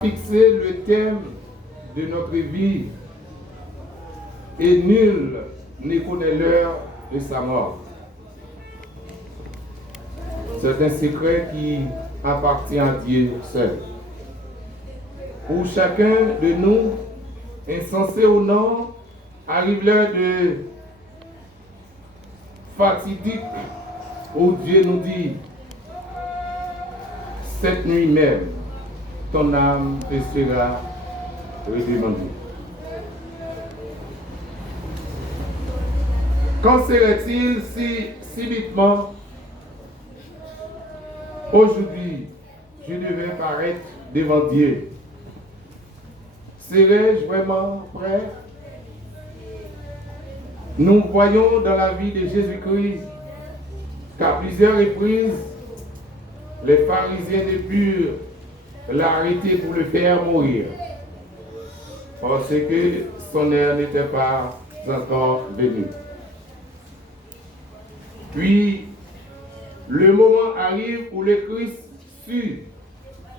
Fixer le thème de notre vie et nul ne connaît l'heure de sa mort. C'est un secret qui appartient à Dieu seul. Pour chacun de nous, insensé ou non, arrive l'heure de fatidique où Dieu nous dit, cette nuit même, ton âme te sera redemandée. Qu'en serait-il si subitement, aujourd'hui, je devais paraître devant Dieu? Serais-je vraiment prêt? Nous voyons dans la vie de Jésus-Christ qu'à plusieurs reprises, les pharisiens ne purent l'arrêter pour le faire mourir, parce que son heure n'était pas encore venue. Puis, le moment arrive où le Christ sut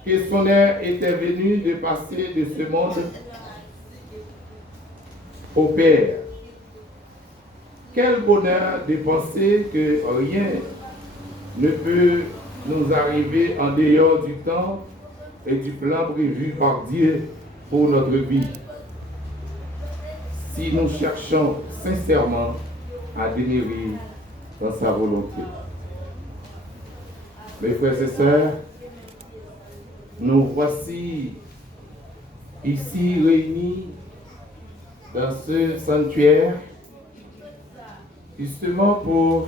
que son heure était venue de passer de ce monde au Père. Quel bonheur de penser que rien ne peut nous arriver en dehors du temps et du plan prévu par Dieu pour notre vie, si nous cherchons sincèrement à demeurer dans sa volonté. Mes frères et sœurs, nous voici ici réunis dans ce sanctuaire, justement pour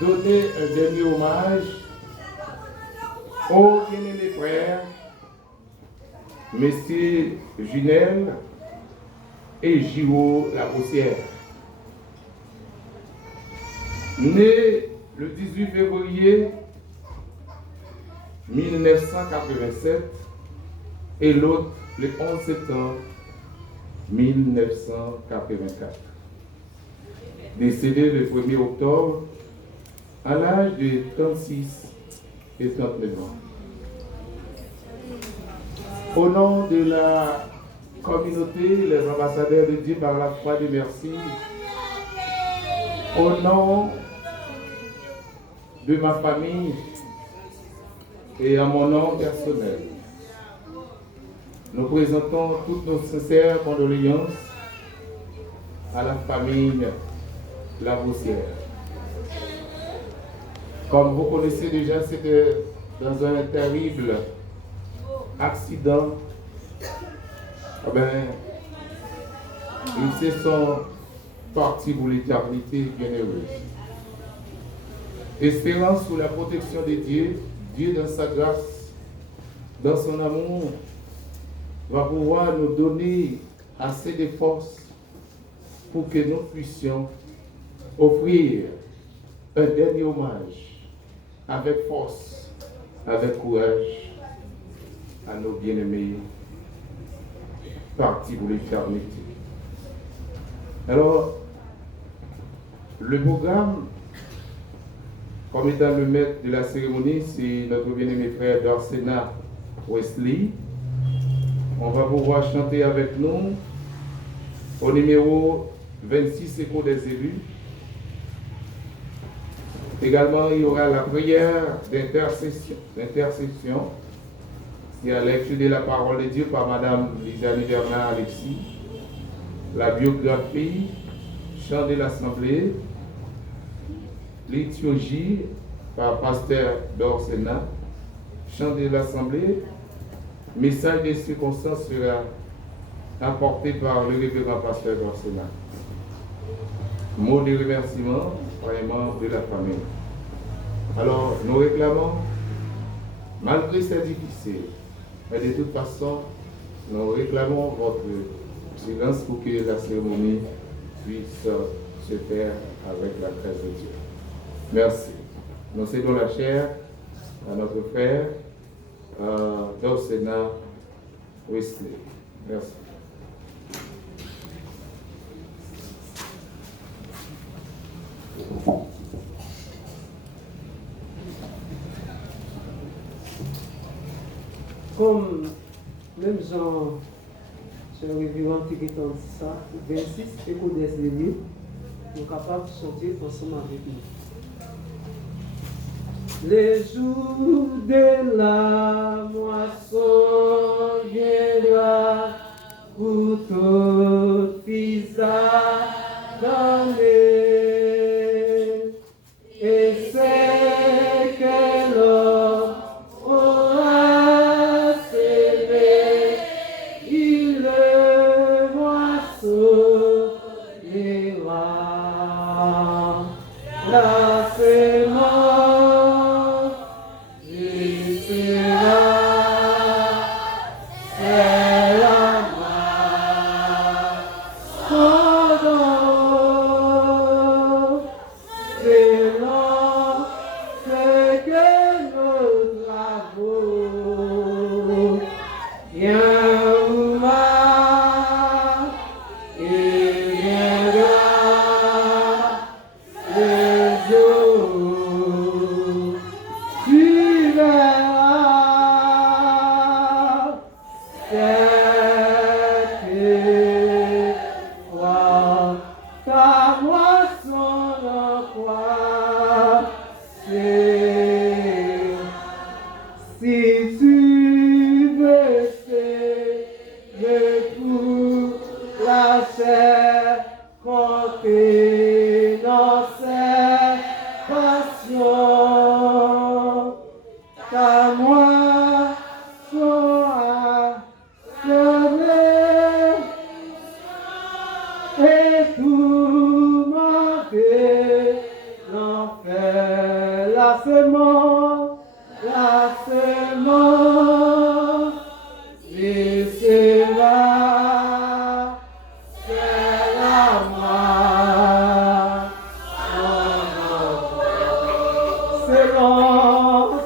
donner un dernier hommage aux bien-aimés frères, messieurs Junel et Giraud Lapoussière. Né le 18 février 1987 et l'autre le 11 septembre 1984. Décédé le 1er octobre à l'âge de 36 et 39 ans. Au nom de la communauté, les ambassadeurs de Dieu par la foi de merci, au nom de ma famille et à mon nom personnel, nous présentons toutes nos sincères condoléances à la famille Lapoussière. Comme vous connaissez déjà, c'était dans un terrible accident. Ils se sont partis pour l'éternité bienheureuse. Espérant sous la protection de Dieu, Dieu dans sa grâce, dans son amour, va pouvoir nous donner assez de force pour que nous puissions offrir un dernier hommage avec force, avec courage à nos bien-aimés partis pour l'éternité. Alors, le programme, comme étant le maître de la cérémonie, c'est notre bien-aimé frère Dorsena Wesley. On va pouvoir chanter avec nous au numéro 26 Écho des élus. Également, il y aura la prière d'intercession. C'est la lecture de la parole de Dieu par Madame Lisanie Bernard Alexis. La biographie, chant de l'Assemblée. Liturgie par Pasteur Dorsena. Chant de l'Assemblée. Message de circonstance sera apporté par le révérend Pasteur Dorsena. Mot de remerciement par les membres de la famille. Alors, nous réclamons, malgré c'est difficile, mais de toute façon, nous réclamons votre silence pour que la cérémonie puisse se faire avec la grâce de Dieu. Merci. Nous cédons la chair à notre frère Dorsena Wesley. Merci. Comme Même Jean, c'est le révérend qui dit ça, 26, écho des élus, nous sommes capables de chanter ensemble avec nous. Les jours de la moisson viendra pour tout fils d'année. Et c'est que l'homme aura semé, il le moissonnera. La semence sera, c'est la moisson. Selon ce que nous avons, viendra, il viendra le jour, tu verras cette fois ta moisson en croissait. Si tu veux semer pour la chair, compter dans ses passions, ta moisson a semé et tourmenter l'enfer, la semence, laissera, c'est la moisson. Selon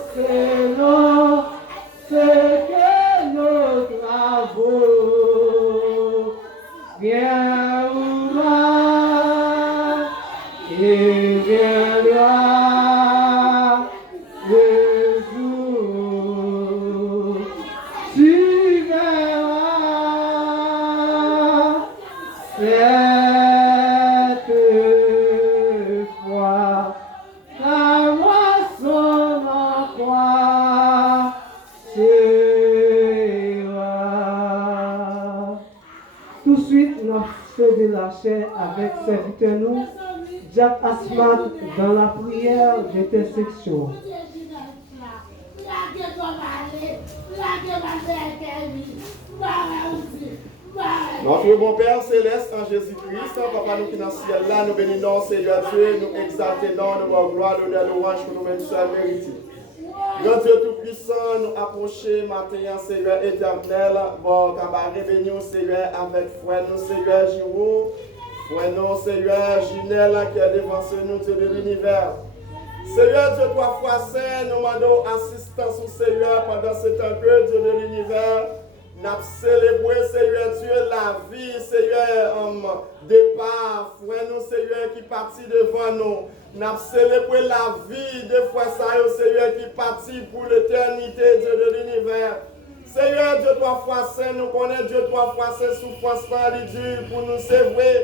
ce que nous travaux, viendra, il viendra le jour, tu verras cette fois la moisson en croissera. Tout de suite, nous faisons de la chair avec serviteur nous, Jack Asmat, dans la prière d'intersection. Notre bon Père céleste en Jésus-Christ, Papa nous qui dans le ciel là, nous bénissons Seigneur Dieu, nous exaltons, nous avons gloire, l'honneur, louange pour nous-mêmes seuls mérités. Grand Dieu Tout-Puissant, nous approcher matin, Seigneur éternel, bon, cabaret béni, Seigneur, avec frère nous, Seigneur Giroud, frère nous, Seigneur Ginelle, qui est devant nous, Dieu de l'univers. Seigneur Dieu, trois fois saint, nous demandons assistance au Seigneur pendant ce temps que Dieu de l'univers. Nous avons célébré, Seigneur Dieu, la vie, Seigneur, départ, frère nous, Seigneur, qui partit devant nous. Nous avons célébré la vie de frère Sayo, Seigneur, qui partit pour l'éternité, Dieu de l'univers. Seigneur Dieu, trois fois saint, nous connaissons Dieu, trois fois saint, souffrance, les durs pour nous, c'est vrai.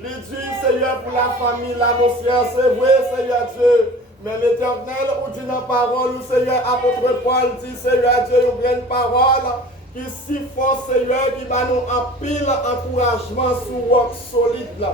Les durs, Seigneur, pour la famille, la motion, c'est vrai, Seigneur Dieu. Mais l'Éternel, ou dit dans la parole, ou Seigneur, apôtre Paul dit, Seigneur Dieu, nous prenons parole qui si fort, Seieur, qui va nous en pile encouragement sur roc solide.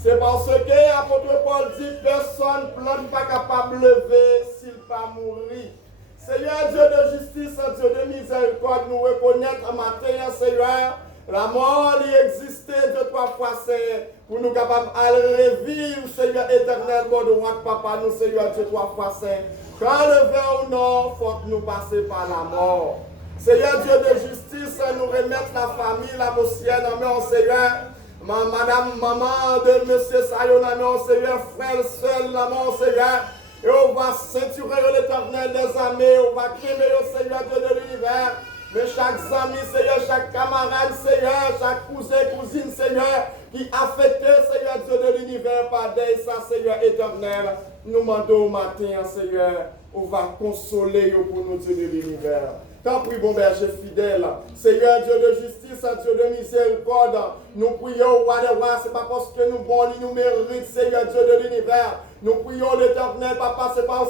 C'est parce que apôtre Paul dit, personne n'est pas capable de lever s'il pas mourir. Seigneur Dieu de justice, Dieu de miséricorde, nous reconnaître matin, Seigneur, la mort y existait de trois fois, Seigneur, pour nous capables de revivre, Seigneur éternel, bon droit, Papa, nous, Seigneur Dieu, trois fois, Seigneur. Quand le vent ou non, il faut que nous passions par la mort. Seigneur Dieu de justice, nous remettre la famille, la mossienne, amen, Seigneur. Madame, maman de Monsieur Sayon, amen, Seigneur, frère, seul, amen, Seigneur. Et on va ceinturer l'éternel des armées, on va créer le Seigneur Dieu de l'univers. Mais chaque ami, Seigneur, chaque camarade, Seigneur, chaque cousin, cousine, Seigneur, qui affecté, Seigneur Dieu de l'univers, par des ça, Seigneur éternel, nous demandons au matin, Seigneur, on va consoler pour nous, Dieu de l'univers. T'en prie, bon berger fidèle. Seigneur Dieu de justice, Dieu de miséricorde. Nous prions, roi des rois, c'est pas parce que nous bons, nous méritons, Seigneur Dieu de l'univers. Nous prions l'Éternel, papa, c'est pas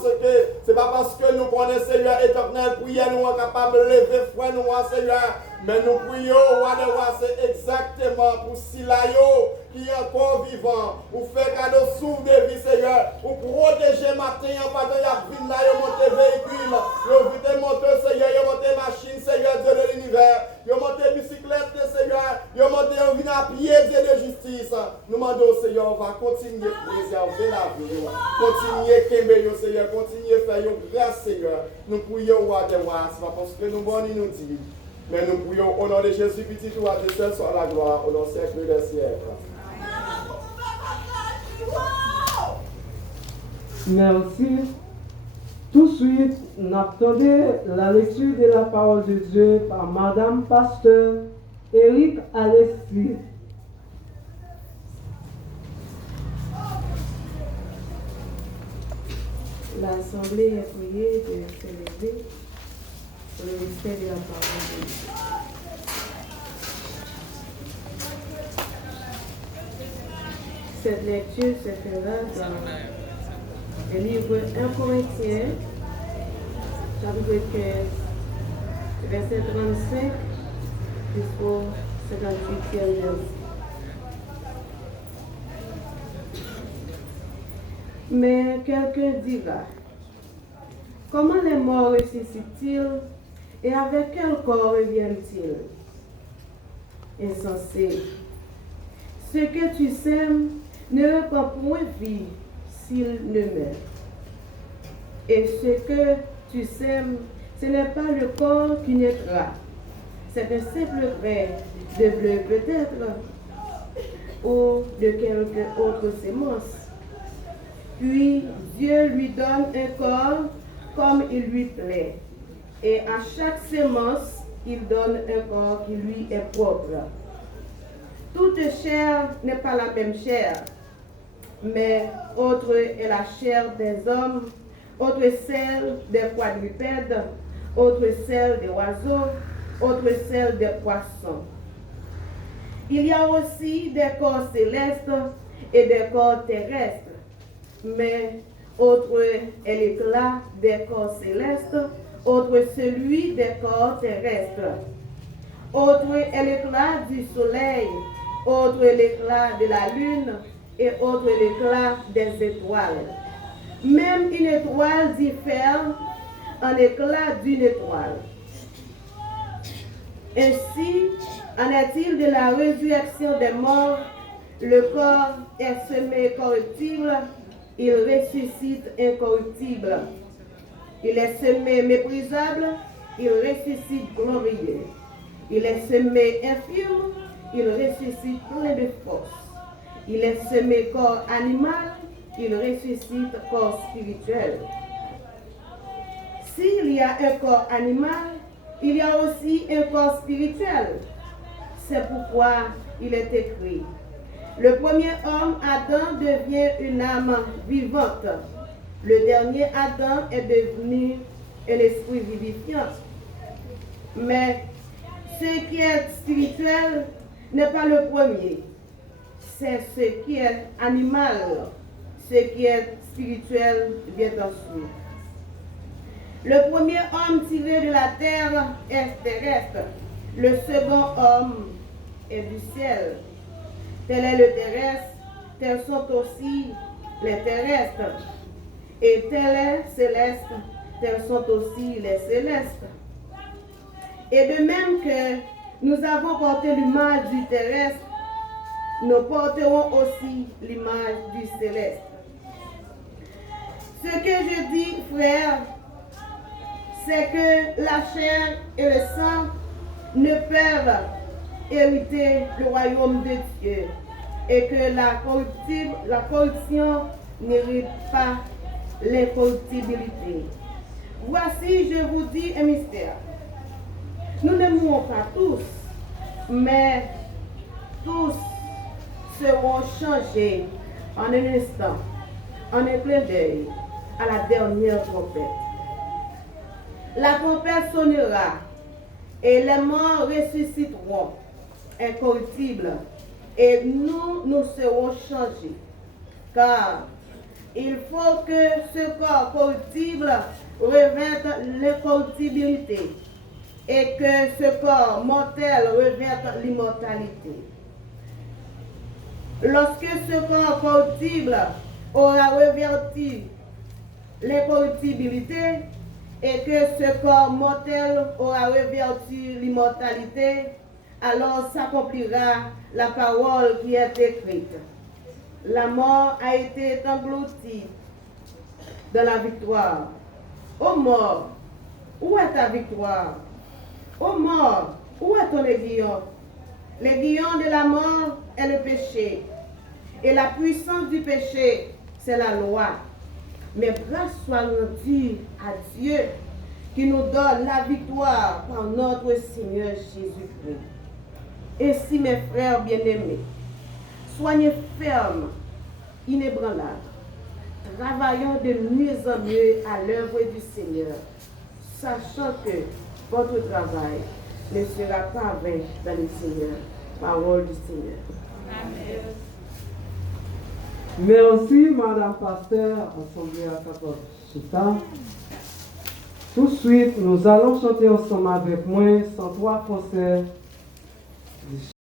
parce que nous connaissons, Seigneur éternel, prions nous capables de lever foi nous, Seigneur. Mais nous prions, roi des rois, c'est exactement pour Silayo qui est encore vivant. Ou faire cadeau souffle de vie, Seigneur. Ou protéger matin, pendant la vie, là, il monte véhicule. Il vite monte, Seigneur, il monte machine, Seigneur Dieu de l'univers. Il monte bicyclette, Seigneur. Il monte un vin à pied, Dieu de justice. Nous demandons, Seigneur, on va continuer à préserver la vie. Continuer à aimer, Seigneur. Continuer à faire grâce, Seigneur. Nous prions, roi des rois, c'est pas parce que nous bons, nous disons. Mais nous prions au nom de Jésus, petit ou à Dieu seul soit la gloire, au nom du siècle des siècles. Merci. Tout de suite, nous attendons la lecture de la parole de Dieu par Madame Pasteur Eric Alexis. L'Assemblée est priée de s'élever pour le mystère de la parole de Dieu. Cette lecture se fera dans le livre 1 Corinthiens, chapitre 15, verset 35 jusqu'au 58e verset. Mais quelqu'un dira, comment les morts ressuscitent-ils et avec quel corps reviennent-ils? Insensé. Ce que tu sèmes ne répand point vie s'il ne meurt. Et ce que tu sèmes, ce n'est pas le corps qui naîtra. C'est un simple grain de bleu peut-être, ou de quelque autre sémence. Puis Dieu lui donne un corps comme il lui plaît. Et à chaque sémence, il donne un corps qui lui est propre. Toute chair n'est pas la même chair, mais autre est la chair des hommes, autre celle des quadrupèdes, autre celle des oiseaux, autre celle des poissons. Il y a aussi des corps célestes et des corps terrestres, mais autre est l'éclat des corps célestes, autre celui des corps terrestres. Autre est l'éclat du soleil, autre est l'éclat de la lune, et autre est l'éclat des étoiles. Même une étoile diffère en éclat d'une étoile. Ainsi, en est-il de la résurrection des morts, le corps est semé corruptible, il ressuscite incorruptible. Il est semé méprisable, il ressuscite glorieux. Il est semé infirme, il ressuscite plein de force. Il est semé corps animal, il ressuscite corps spirituel. S'il y a un corps animal, il y a aussi un corps spirituel. C'est pourquoi il est écrit: le premier homme, Adam, devient une âme vivante. Le dernier Adam est devenu un esprit vivifiant. Mais ce qui est spirituel n'est pas le premier. C'est ce qui est animal. Ce qui est spirituel vient ensuite. Le premier homme tiré de la terre est terrestre. Le second homme est du ciel. Tel est le terrestre, tels sont aussi les terrestres. Et tel est céleste, tels sont aussi les célestes. Et de même que nous avons porté l'image du terrestre, nous porterons aussi l'image du céleste. Ce que je dis, frère, c'est que la chair et le sang ne peuvent hériter le royaume de Dieu et que la corruption n'hérite pas l'incorruptibilité. Voici, je vous dis un mystère. Nous ne mourrons pas tous, mais tous seront changés en un instant, en un clin d'œil, à la dernière trompette. La trompette sonnera et les morts ressusciteront incorruptibles et nous serons changés. Car il faut que ce corps corruptible revête l'incorruptibilité et que ce corps mortel revête l'immortalité. Lorsque ce corps corruptible aura revêtu l'incorruptibilité et que ce corps mortel aura revêtu l'immortalité, alors s'accomplira la parole qui est écrite. La mort a été engloutie dans la victoire. Ô mort, où est ta victoire? Ô mort, où est ton aiguillon? L'aiguillon de la mort est le péché. Et la puissance du péché, c'est la loi. Mais grâce soit rendue à Dieu qui nous donne la victoire par notre Seigneur Jésus-Christ. Ainsi, mes frères bien-aimés, soyez fermes, inébranlables. Travaillons de mieux en mieux à l'œuvre du Seigneur, sachant que votre travail ne sera pas vain dans le Seigneur. Parole du Seigneur. Amen. Merci, Madame Pasteur, Assemblée à 14 Chita. Tout de suite, nous allons chanter ensemble avec moi 103 français.